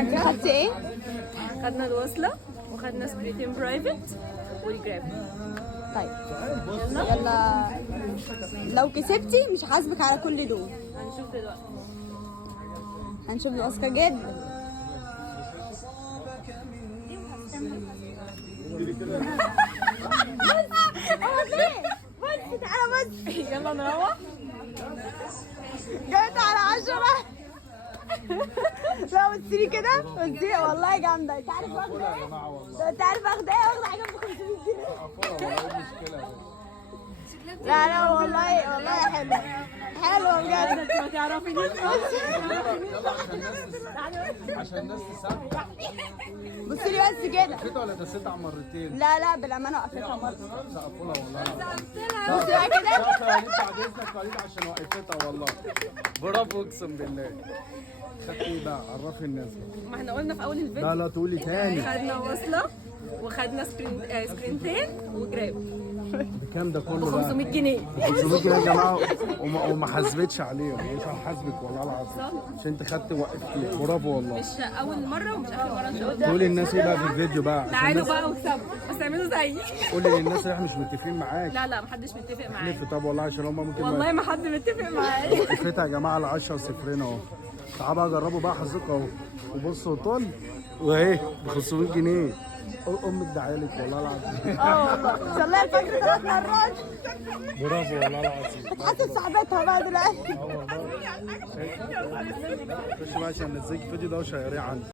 انت خدتي ايه؟ خدنا الوصلة وخدنا سبريتين برايفت والجراب. طيب يلا، لو كسبتي مش هحاسبك على كل دول. هنشوف دلوقتي. هنشوف دي واثقه جدا. بص تعالى بص. يلا نروح. جبت على 10. لا بصي كده، بصي والله جامده. انت عارف واخده ايه؟ انت عارف واخده ايه؟ واخده حاجه ب 500 جنيه. لا لا والله والله حلو حلو بجد. ما تعرفينيش عشان الناس تصدق. بصي لي بس كده. وقفتها ولا دستها مرتين؟ لا لا بالامانه وقفتها مره. سقفولها والله. بصي بقى كده. بعد اذنك وليد عشان وقفتها والله. برافو اقسم بالله. خدت ايه بقى؟ عرفي الناس بقى. ما احنا قلنا في اول الفيديو. لا لا تقولي تاني. خدنا وصلة وخدنا سكرينتين وجراب. بكام ده كله ب بقى؟ 500 جنيه. 500 جنيه يا جماعه وما حاسبتش عليهم. مش هحاسبك والله العظيم عشان انت خدت وقفتي. برافو والله. مش اول مرة ومش آخر مرة إن شاء الله. تقولي للناس ايه بقى في الفيديو بقى؟ عشان تعالوا الناس- بقى واكسبوا بس اعملوا زيي. قولي للناس اللي احنا مش متفقين معاك. لا لا محدش متفق معايا. احلفي طب والله عشان هم ممكن والله ما حد متفق معايا. وقفتها يا جماعه على 10 صفرين اهو. تعالوا بقى جربوا بقى حظكم اهو. وبصوا طول واهي ب 500 جنيه. امك دعالك والله العظيم. والله ان شاء الله الفجر 3 مرات. برافو والله العظيم. هتحاسب صاحبتها بقى دلوقتي. خش بقى عشان ننزل الفيديو ده وشيريه عندي.